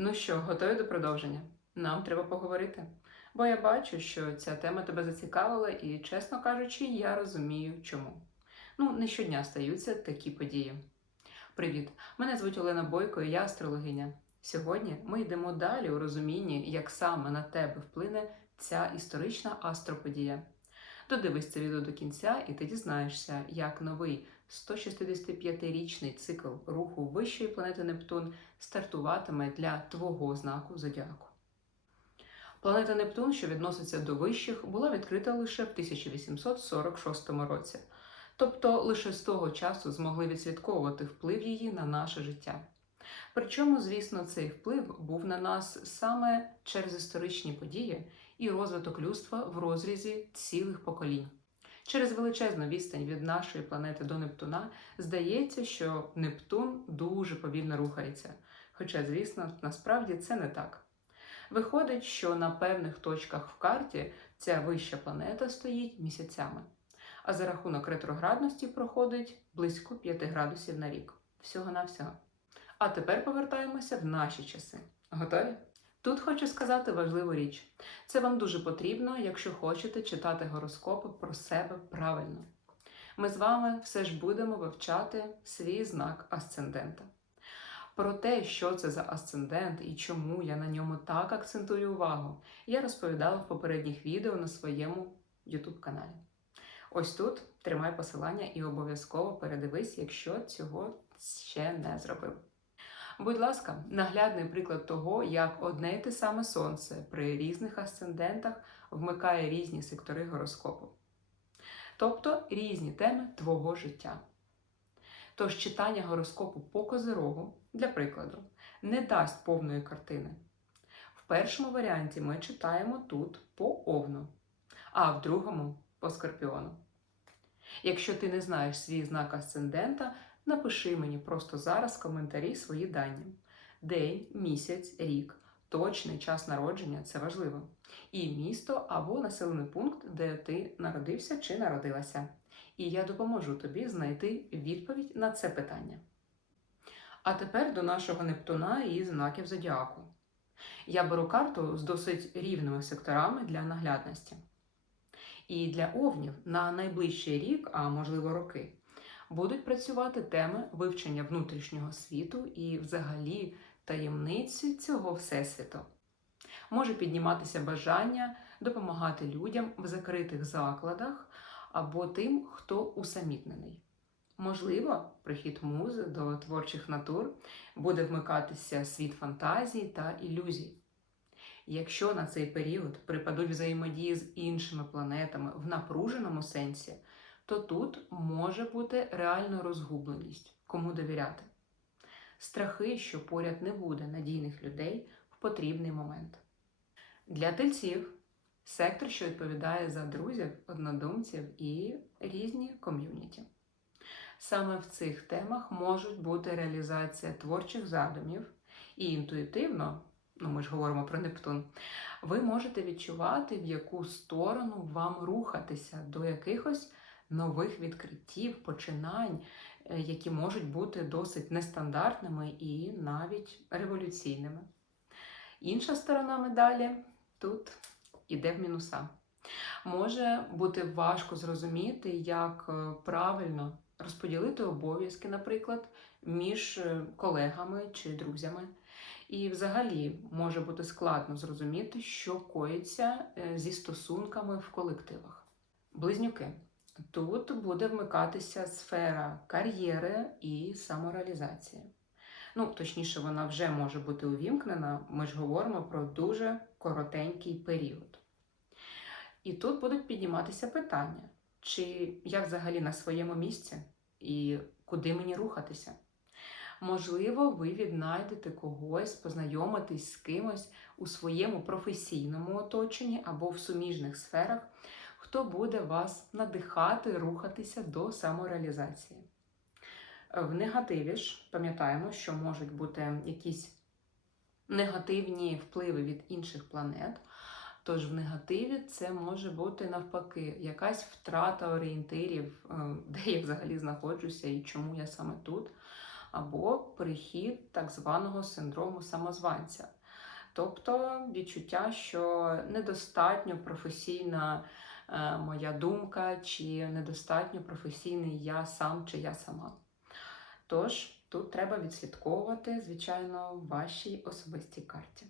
Ну що, готові до продовження? Нам треба поговорити. Бо я бачу, що ця тема тебе зацікавила, і, чесно кажучи, я розумію, чому. Ну, не щодня стаються такі події. Привіт! Мене звуть Олена Бойко, і я астрологиня. Сьогодні ми йдемо далі у розумінні, як саме на тебе вплине ця історична астроподія. Додивись це відео до кінця, і ти дізнаєшся, як новий 165-річний цикл руху вищої планети Нептун стартуватиме для твого знаку зодіаку. Планета Нептун, що відноситься до вищих, була відкрита лише в 1846 році. Тобто лише з того часу змогли відслідковувати вплив її на наше життя. Причому, звісно, цей вплив був на нас саме через історичні події і розвиток людства в розрізі цілих поколінь. Через величезну відстань від нашої планети до Нептуна здається, що Нептун дуже повільно рухається. Хоча, звісно, насправді це не так. Виходить, що на певних точках в карті ця вища планета стоїть місяцями, а за рахунок ретроградності проходить близько 5 градусів на рік. Всього-навсього. А тепер повертаємося в наші часи. Готові? Тут хочу сказати важливу річ. Це вам дуже потрібно, якщо хочете читати гороскопи про себе правильно. Ми з вами все ж будемо вивчати свій знак асцендента. Про те, що це за асцендент і чому я на ньому так акцентую увагу, я розповідала в попередніх відео на своєму YouTube каналі. Ось тут тримай посилання і обов'язково передивись, якщо цього ще не зробив. Будь ласка, наглядний приклад того, як одне й те саме сонце при різних асцендентах вмикає різні сектори гороскопу, тобто різні теми твого життя. Тож читання гороскопу по козирогу, для прикладу, не дасть повної картини. В першому варіанті ми читаємо тут по овну, а в другому по скорпіону. Якщо ти не знаєш свій знак асцендента, напиши мені просто зараз в коментарі свої дані: день, місяць, рік, точний час народження це важливо. І місто або населений пункт, де ти народився чи народилася. І я допоможу тобі знайти відповідь на це питання. А тепер до нашого Нептуна і знаків зодіаку. Я беру карту з досить рівними секторами для наглядності. І для овнів на найближчий рік, а можливо роки, будуть працювати теми вивчення внутрішнього світу і, взагалі, таємниці цього всесвіту. Може підніматися бажання допомагати людям в закритих закладах або тим, хто усамітнений. Можливо, прихід музи до творчих натур буде вмикатися світ фантазій та ілюзій. Якщо на цей період припадуть взаємодії з іншими планетами в напруженому сенсі, то тут може бути реальна розгубленість, кому довіряти. Страхи, що поряд не буде надійних людей в потрібний момент. Для тельців сектор, що відповідає за друзів, однодумців і різні ком'юніті. Саме в цих темах можуть бути реалізація творчих задумів, і інтуїтивно, ну ми ж говоримо про Нептун, ви можете відчувати, в яку сторону вам рухатися до якихось нових відкриттів, починань, е, які можуть бути досить нестандартними і навіть революційними. Інша сторона медалі тут іде в мінуса. Може бути важко зрозуміти, як е, правильно розподілити обов'язки, наприклад, між е, колегами чи друзями. І взагалі може бути складно зрозуміти, що коїться зі стосунками в колективах. Близнюки. Тут буде вмикатися сфера кар'єри і самореалізації. Ну, точніше, вона вже може бути увімкнена, ми ж говоримо про дуже коротенький період. І тут будуть підніматися питання, чи я взагалі на своєму місці і куди мені рухатися. Можливо, ви віднайдете когось, познайомитись з кимось у своєму професійному оточенні або в суміжних сферах, хто буде вас надихати, рухатися до самореалізації. В негативі ж пам'ятаємо, що можуть бути якісь негативні впливи від інших планет. Тож в негативі це може бути навпаки якась втрата орієнтирів, де я взагалі знаходжуся і чому я саме тут. або прихід так званого синдрому самозванця. Тобто відчуття, що недостатньо професійна е, моя думка, чи недостатньо професійний я сам чи я сама. Тож тут треба відслідковувати, звичайно, вашій особистій карті.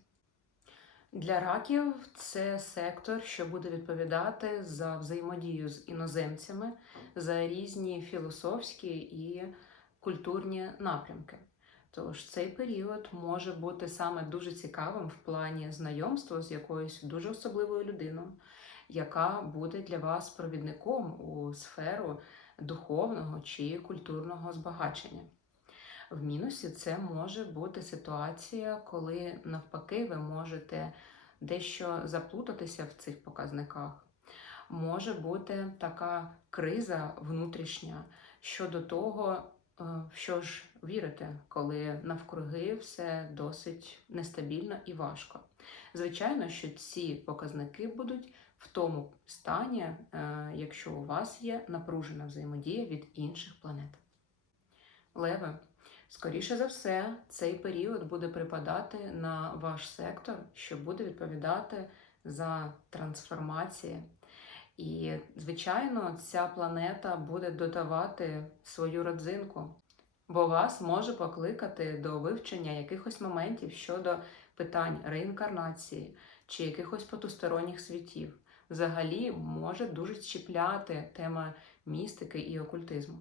Для раків це сектор, що буде відповідати за взаємодію з іноземцями, за різні філософські і культурні напрямки. Тож цей період може бути саме дуже цікавим в плані знайомства з якоюсь дуже особливою людиною, яка буде для вас провідником у сферу духовного чи культурного збагачення. В мінусі це може бути ситуація, коли навпаки ви можете дещо заплутатися в цих показниках. Може бути така криза внутрішня щодо того, е, в що ж вірити, коли навкруги все досить нестабільно і важко. Звичайно, що ці показники будуть в тому стані, е, якщо у вас є напружена взаємодія від інших планет. Леви. Скоріше за все, цей період буде припадати на ваш сектор, що буде відповідати за трансформації. І, звичайно, ця планета буде додавати свою родзинку, бо вас може покликати до вивчення якихось моментів щодо питань реінкарнації чи якихось потусторонніх світів. Взагалі може дуже щіпляти тема містики і окультизму.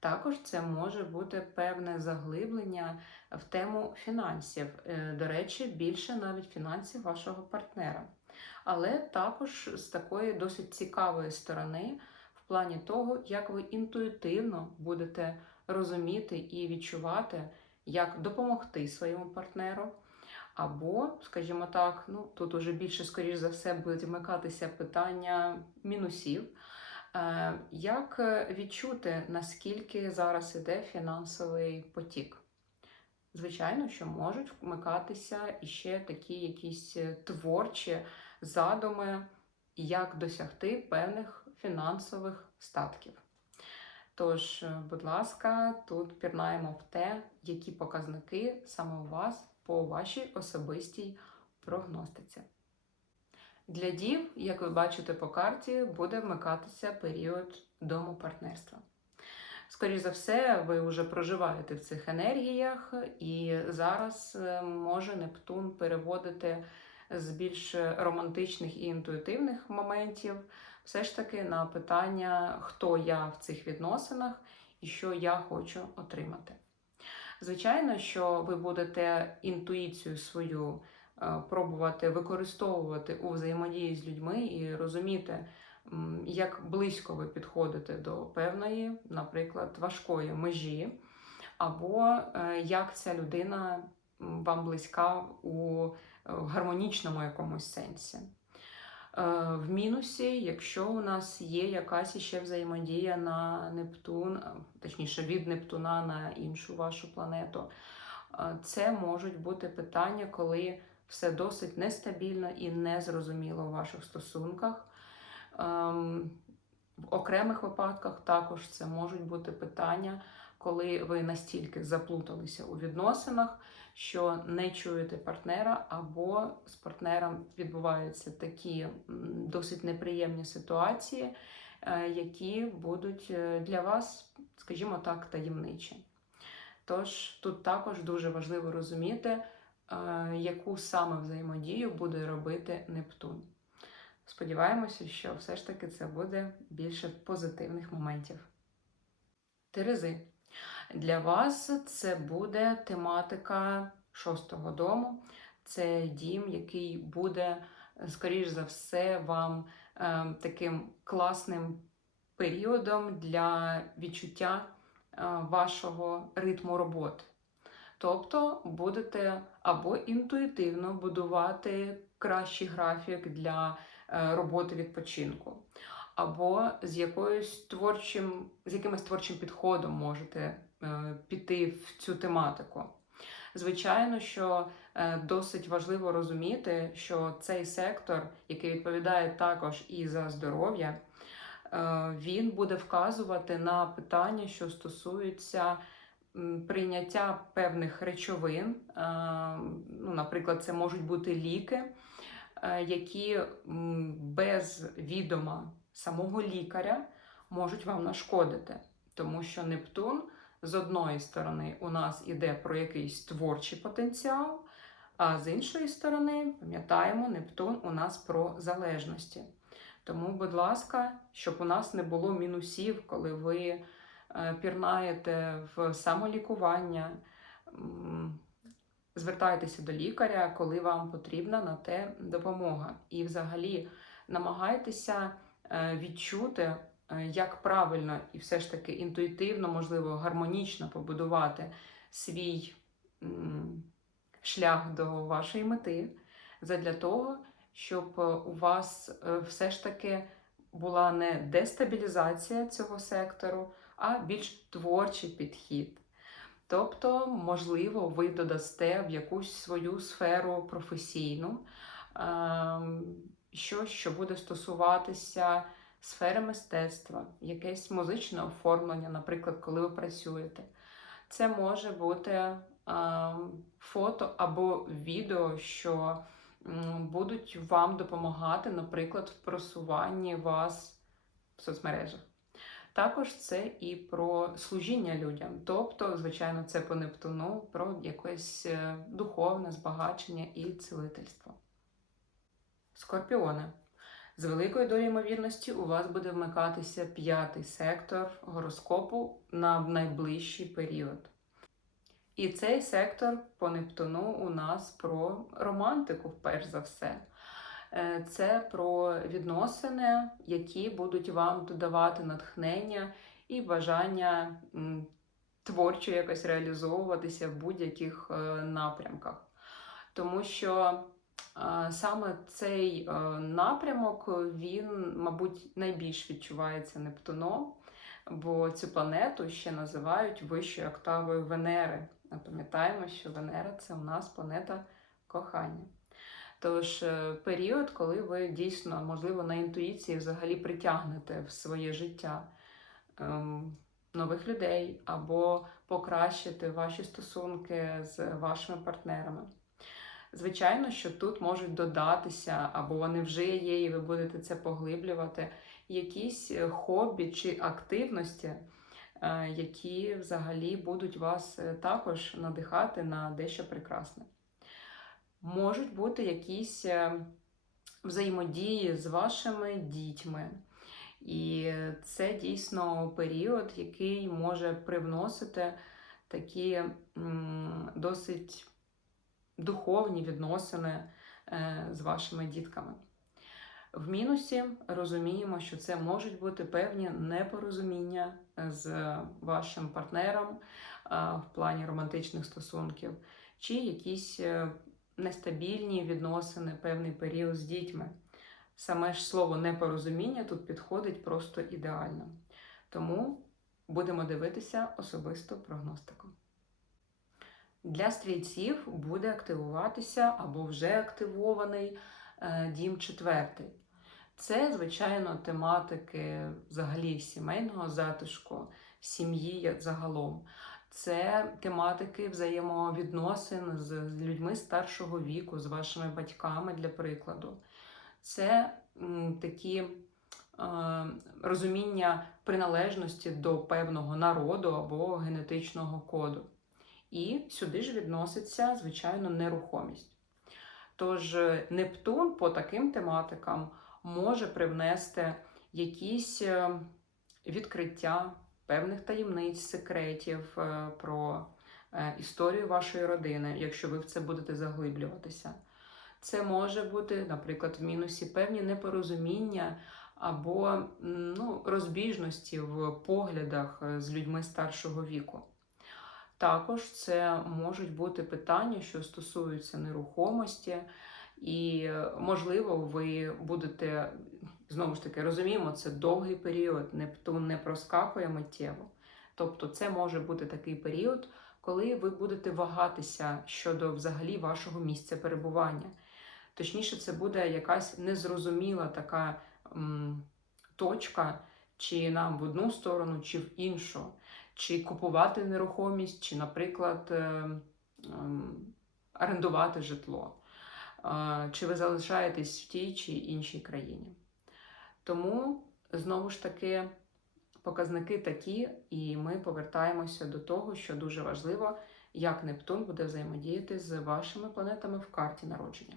Також це може бути певне заглиблення в тему фінансів, е, до речі, більше навіть фінансів вашого партнера. Але також з такої досить цікавої сторони, в плані того, як ви інтуїтивно будете розуміти і відчувати, як допомогти своєму партнеру. Або, скажімо так, ну тут уже більше, скоріш за все, будуть вмикатися питання мінусів. Е, як відчути, наскільки зараз іде фінансовий потік? Звичайно, що можуть вмикатися іще такі якісь творчі задуми, як досягти певних фінансових статків. Тож, будь ласка, тут пірнаємо в те, які показники саме у вас по вашій особистій прогностиці. Для дів, як ви бачите по карті, буде вмикатися період дому партнерства. Скоріше за все, ви вже проживаєте в цих енергіях, і зараз е, може Нептун переводити з більш романтичних і інтуїтивних моментів все ж таки на питання, хто я в цих відносинах і що я хочу отримати. Звичайно, що ви будете інтуїцію свою Е, пробувати використовувати у взаємодії з людьми і розуміти, як близько ви підходите до певної, наприклад, важкої межі, або е, як ця людина вам близька у е, гармонічному якомусь сенсі. В мінусі, якщо у нас є якась ще взаємодія на Нептун, точніше від Нептуна на іншу вашу планету, це можуть бути питання, коли все досить нестабільно і незрозуміло у ваших стосунках. Ем, в окремих випадках також це можуть бути питання, коли ви настільки заплуталися у відносинах, що не чуєте партнера, або з партнером відбуваються такі досить неприємні ситуації, е, які будуть е, для вас, скажімо так, таємничі. Тож тут також дуже важливо розуміти, яку саме взаємодію буде робити Нептун. Сподіваємося, що все ж таки це буде більше позитивних моментів. Терези. Для вас це буде тематика шостого дому. Це дім, який буде, скоріш за все, вам е, таким класним періодом для відчуття е, вашого ритму роботи. Тобто будете або інтуїтивно будувати кращий графік для е, роботи відпочинку, або з якоюсь творчим, з якимось творчим підходом можете е, піти в цю тематику. Звичайно, що е, досить важливо розуміти, що цей сектор, який відповідає також і за здоров'я, він буде вказувати на питання, що стосуються прийняття певних речовин. е, Ну, наприклад, це можуть бути ліки, е, які без відома самого лікаря можуть вам нашкодити. Тому що Нептун з одної сторони у нас іде про якийсь творчий потенціал, а з іншої сторони, пам'ятаємо, Нептун у нас про залежності. Тому, будь ласка, щоб у нас не було мінусів, коли ви е, пірнаєте в самолікування, звертайтеся до лікаря, коли вам потрібна на те допомога. І взагалі намагайтеся відчути, е, як правильно і все ж таки інтуїтивно, можливо, гармонічно побудувати свій шлях до вашої мети, задля того, щоб е, у вас е, все ж таки була не дестабілізація цього сектору, а більш творчий підхід. Тобто, можливо, ви додасте в якусь свою сферу професійну, ем, щось, що буде стосуватися сфери мистецтва, якесь музичне оформлення, наприклад, коли ви працюєте. Це може бути ем, фото або відео, що будуть вам допомагати, наприклад, в просуванні вас в соцмережах. Також це і про служіння людям. Тобто, звичайно, це по Нептуну, про якесь е, духовне збагачення і цілительство. Скорпіони. З великою долею ймовірності у вас буде вмикатися п'ятий сектор гороскопу на найближчий період. І цей сектор по Нептуну у нас про романтику, перш за все. Е, Це про відносини, які будуть вам додавати натхнення і бажання творчо якось реалізовуватися в будь-яких е, напрямках. Тому що саме цей е, напрямок, він, мабуть, найбільш відчувається Нептуном, бо цю планету ще називають вищою октавою Венери. Пам'ятаємо, що Венера це у нас планета кохання. Тож е, період, коли ви дійсно, можливо, на інтуїції взагалі притягнете в своє життя ем, нових людей або покращите ваші стосунки з вашими партнерами. Звичайно, що тут можуть додатися, або вони вже є, і ви будете це поглиблювати, якісь е, хобі чи активності, е, які взагалі будуть вас е, також надихати на дещо прекрасне можуть бути якісь взаємодії з вашими дітьми. І це дійсно період, який може привносити такі досить духовні відносини е, з вашими дітками. В мінусі розуміємо, що це можуть бути певні непорозуміння з вашим партнером в плані романтичних стосунків, чи якісь е, нестабільні відносини певний період з дітьми. Саме ж слово непорозуміння тут підходить просто ідеально. Тому будемо дивитися особисто прогностику. Для стрільців буде активуватися або вже активований е, дім четвертий. Це, звичайно, тематики взагалі сімейного затишку, сім'ї загалом. Це тематики взаємовідносин з людьми старшого віку, з вашими батьками, для прикладу. Це такі е, розуміння приналежності до певного народу або генетичного коду. І сюди ж відноситься, звичайно, нерухомість. Тож Нептун по таким тематикам може привнести якісь е, відкриття певних таємниць, секретів е, про е, історію вашої родини, якщо ви в це будете заглиблюватися. Це може бути, наприклад, в мінусі певні непорозуміння або ну, розбіжності в поглядах е, з людьми старшого віку. Також це можуть бути питання, що стосуються нерухомості, і, можливо, ви будете знову ж таки розуміємо, це довгий період, Нептун не проскакує миттєво. Тобто, це може бути такий період, коли ви будете вагатися щодо взагалі вашого місця перебування. Точніше, це буде якась незрозуміла така м, точка, чи нам в одну сторону, чи в іншу. Чи купувати нерухомість, чи, наприклад, е, ем, орендувати житло, Е, чи ви залишаєтесь в тій чи іншій країні. Тому, знову ж таки, показники такі, і ми повертаємося до того, що дуже важливо, як Нептун буде взаємодіяти з вашими планетами в карті народження.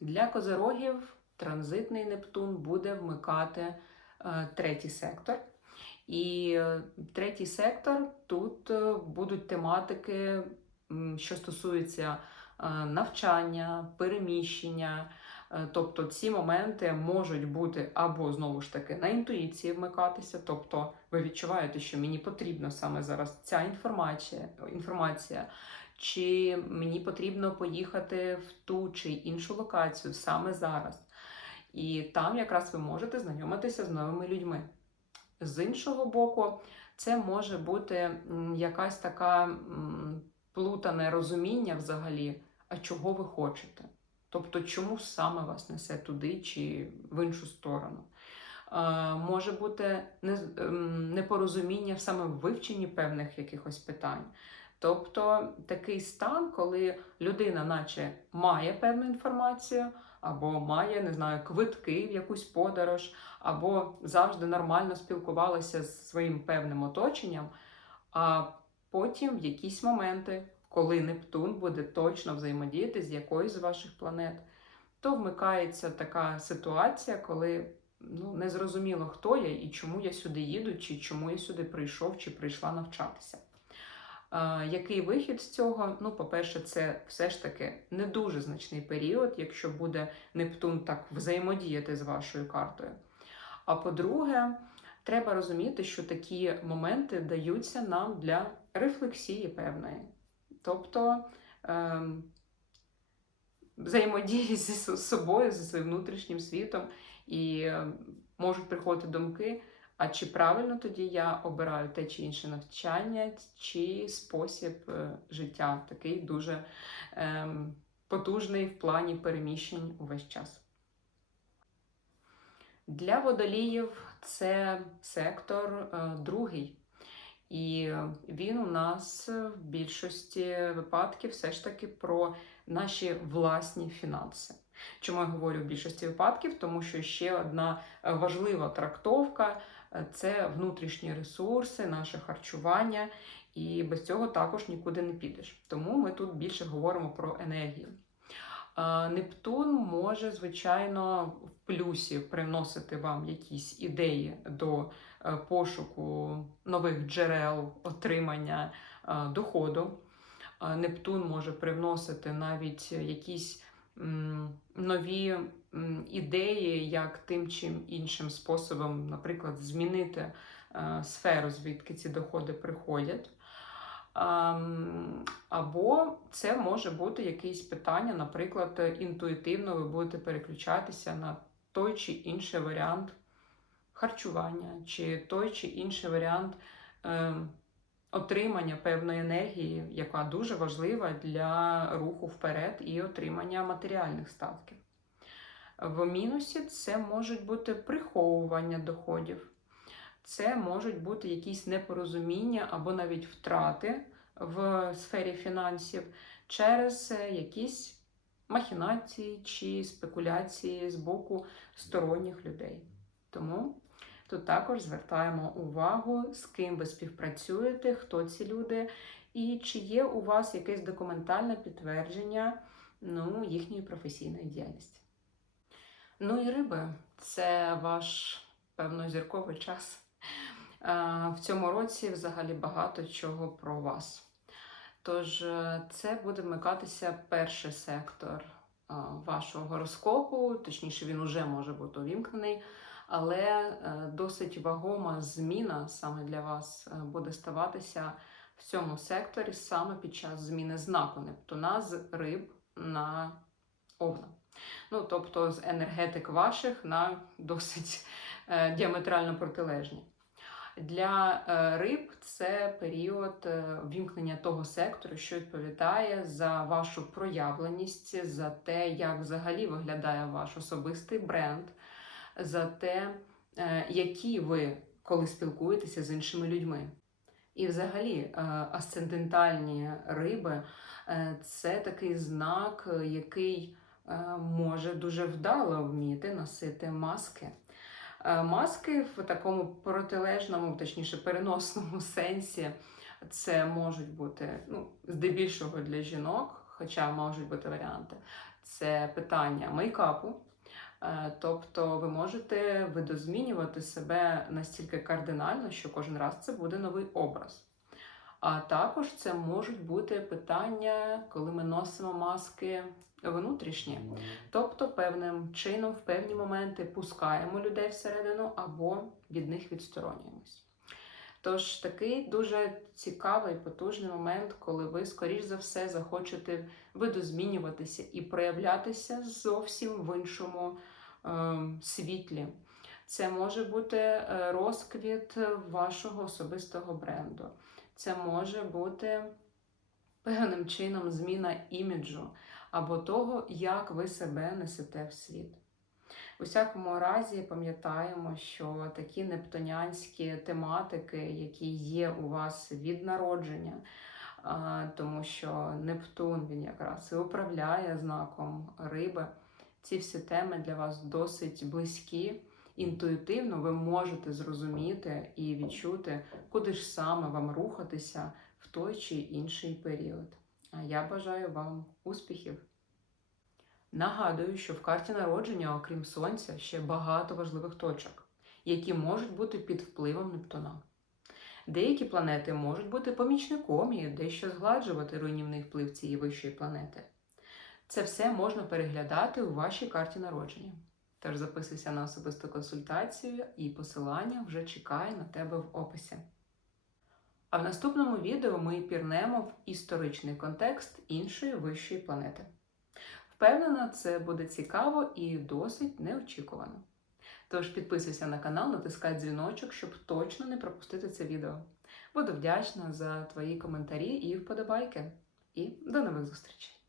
Для козерогів транзитний Нептун буде вмикати е, третій сектор. І е, третій сектор тут е, будуть тематики, що стосуються е, навчання, переміщення. Тобто ці моменти можуть бути або знову ж таки на інтуїції вмикатися, тобто ви відчуваєте, що мені потрібна саме зараз ця інформація, інформація, чи мені потрібно поїхати в ту чи іншу локацію саме зараз. І там якраз ви можете знайомитися з новими людьми. З іншого боку, це може бути якась така плутане розуміння взагалі, а чого ви хочете. Тобто, чому саме вас несе туди чи в іншу сторону? Е, може бути ем, непорозуміння саме в вивченні певних якихось питань. Тобто такий стан, коли людина, наче має певну інформацію, або має, не знаю, квитки в якусь подорож, або завжди нормально спілкувалася з своїм певним оточенням, а потім в якісь моменти, коли Нептун буде точно взаємодіяти з якоюсь з ваших планет, то вмикається така ситуація, коли ну, незрозуміло, хто я і чому я сюди їду, чи чому я сюди прийшов чи прийшла навчатися. Який вихід з цього? Ну, по-перше, це все ж таки не дуже значний період, якщо буде Нептун так взаємодіяти з вашою картою. А по-друге, треба розуміти, що такі моменти даються нам для рефлексії певної. Тобто ем, взаємодії зі собою, зі своїм внутрішнім світом, і ем, можуть приходити думки, а чи правильно тоді я обираю те чи інше навчання, чи спосіб е, життя, такий дуже ем, потужний в плані переміщень увесь час. Для водоліїв це сектор е, другий. І він у нас в більшості випадків все ж таки про наші власні фінанси. Чому я говорю в більшості випадків? Тому що ще одна важлива трактовка це внутрішні ресурси, наше харчування, і без цього також нікуди не підеш. Тому ми тут більше говоримо про енергію. Нептун може, звичайно, в плюсі приносити вам якісь ідеї до е, пошуку нових джерел отримання е, доходу. Е, Нептун може привносити навіть якісь нові ідеї, як тим чи іншим способом, наприклад, змінити е, сферу, звідки ці доходи приходять. Або це може бути якесь питання, наприклад, інтуїтивно ви будете переключатися на той чи інший варіант харчування, чи той чи інший варіант е, отримання певної енергії, яка дуже важлива для руху вперед і отримання матеріальних статків. В мінусі це можуть бути приховування доходів. Це можуть бути якісь непорозуміння або навіть втрати в сфері фінансів через е, якісь махінації чи спекуляції з боку сторонніх людей. Тому тут також звертаємо увагу, з ким ви співпрацюєте, хто ці люди, і чи є у вас якесь документальне підтвердження ну, їхньої професійної діяльності. Ну і риби це ваш певно зірковий час. В цьому році взагалі багато чого про вас. Тож е, це буде вмикатися перший сектор вашого гороскопу, точніше, він уже може бути увімкнений, але е, досить вагома зміна саме для вас е, буде ставатися в цьому секторі саме під час зміни знаку Нептуна з риб на овна. Ну, тобто з енергетик ваших на досить е, діаметрально протилежні. Для е, риб це період е, вімкнення того сектору, що відповідає за вашу проявленість, за те, як взагалі виглядає ваш особистий бренд, за те, е, які ви коли спілкуєтеся з іншими людьми. І взагалі, е, асцендентальні риби е, це такий знак, е, який може дуже вдало вміти носити маски. Е, Маски в такому протилежному, точніше, переносному сенсі, це можуть бути ну, здебільшого для жінок, хоча можуть бути варіанти. Це питання мейкапу. Е, Тобто ви можете видозмінювати себе настільки кардинально, що кожен раз це буде новий образ. А також це можуть бути питання, коли ми носимо маски внутрішні. Тобто, певним чином, в певні моменти пускаємо людей всередину або від них відсторонюємось. Тож такий дуже цікавий, потужний момент, коли ви, скоріш за все, захочете видозмінюватися і проявлятися зовсім в іншому е, світлі. Це може бути е, розквіт вашого особистого бренду. Це може бути певним чином зміна іміджу або того, як ви себе несете в світ. У всякому разі, пам'ятаємо, що такі нептунянські тематики, які є у вас від народження, тому що Нептун він якраз і управляє знаком риби. Ці всі теми для вас досить близькі. Інтуїтивно ви можете зрозуміти і відчути, куди ж саме вам рухатися в той чи інший період. А я бажаю вам успіхів! Нагадую, що в карті народження, окрім сонця, ще багато важливих точок, які можуть бути під впливом Нептуна. Деякі планети можуть бути помічником і дещо згладжувати руйнівний вплив цієї вищої планети. Це все можна переглядати у вашій карті народження. Тож записуйся на особисту консультацію, і посилання вже чекає на тебе в описі. А в наступному відео ми пірнемо в історичний контекст іншої вищої планети. Впевнена, це буде цікаво і досить неочікувано. Тож підписуйся на канал, натискай дзвіночок, щоб точно не пропустити це відео. Буду вдячна за твої коментарі і вподобайки. І до нових зустрічей!